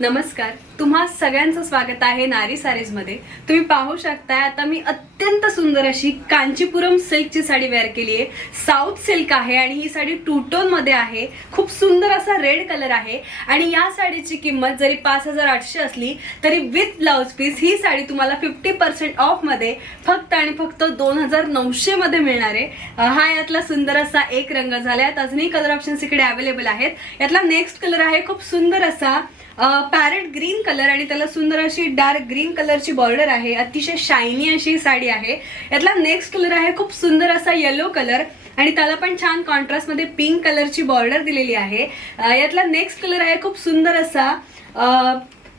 नमस्कार, तुम्हा सगळ्यांचं स्वागत आहे नारी सारीज मध्ये। तुम्ही पाहू शकताय आता मी अत्यंत सुंदर अशी कांचीपुरम सिल्कची साडी वेअर केली आहे। साऊथ सिल्क आहे आणि ही साडी टू टोन मध्ये आहे। खूप सुंदर असा रेड कलर आहे आणि या साडीची किंमत जरी 5800 असली तरी विथ ब्लाउज पीस ही साडी तुम्हाला 50% ऑफ मध्ये फक्त आणि फक्त 2900 मध्ये मिळणार आहे। हा यातला सुंदर असा एक रंग झाला आहे। अजूनही कलर ऑप्शन्स इकडे अवेलेबल आहेत। यातला नेक्स्ट कलर आहे खूप सुंदर असा पॅरेट ग्रीन कलर आणि त्याला सुंदर अशी डार्क ग्रीन कलरची बॉर्डर आहे। अतिशय शायनी अशी साडी आहे। यातला नेक्स्ट कलर आहे खूप सुंदर असा येलो कलर आणि त्याला पण छान कॉन्ट्रास्ट मध्ये पिंक कलरची बॉर्डर दिलेली आहे। यातला नेक्स्ट कलर आहे खूप सुंदर असा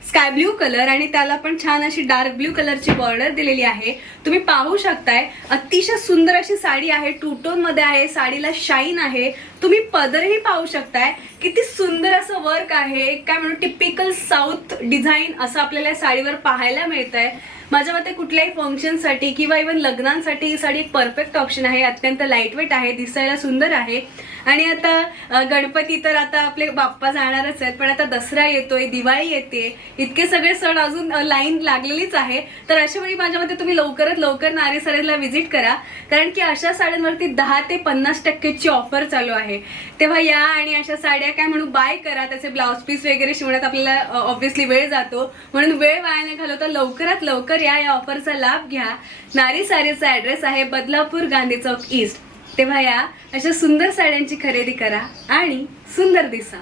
स्काय ब्लू कलर आणि त्याला पण छान अशी डार्क ब्लू कलरची बॉर्डर दिलेली आहे। तुम्ही पाहू शकताय अतिशय सुंदर अशी साडी आहे, टू टोन मध्ये आहे। साडीला शाईन आहे। तुम्ही पदरही पाहू शकताय किती सुंदर असं वर्क आहे। काय म्हणू टिपिकल साऊथ डिझाइन असं आपल्याला साडीवर पाहायला मिळतंय। माझ्या मते कुठल्याही फंक्शनसाठी किंवा इवन लग्नांसाठी ही साडी एक परफेक्ट ऑप्शन आहे। अत्यंत लाईटवेट आहे, दिसायला सुंदर आहे। आणि आता गणपती तर आता आपले बाप्पा जाणारच आहेत, पण आता दसरा येतोय, दिवाळी येते, इतके सगळे सण अजून लाईन लागलेलीच आहे। तर अशा वेळी माझ्या मते तुम्ही लवकरात लवकर नारी सारीजला व्हिजिट करा, कारण की अशा साड्यांवरती 10 ते 50% ची ऑफर चालू आहे। तेव्हा या आणि अशा साड्या काय म्हणू बाय करा। त्याचे ब्लाउज पीस वगैरे शिवण्यात आपल्याला ऑब्व्हियसली वेळ जातो, म्हणून वेळ वाया न घालवता लवकरात लवकर या ऑफरचा लाभ घ्या। नारी सारीचा ॲड्रेस आहे बदलापूर, गांधी चौक ईस्ट। तेव्हा या अशा सुंदर साड्यांची खरेदी करा आणि सुंदर दिसा।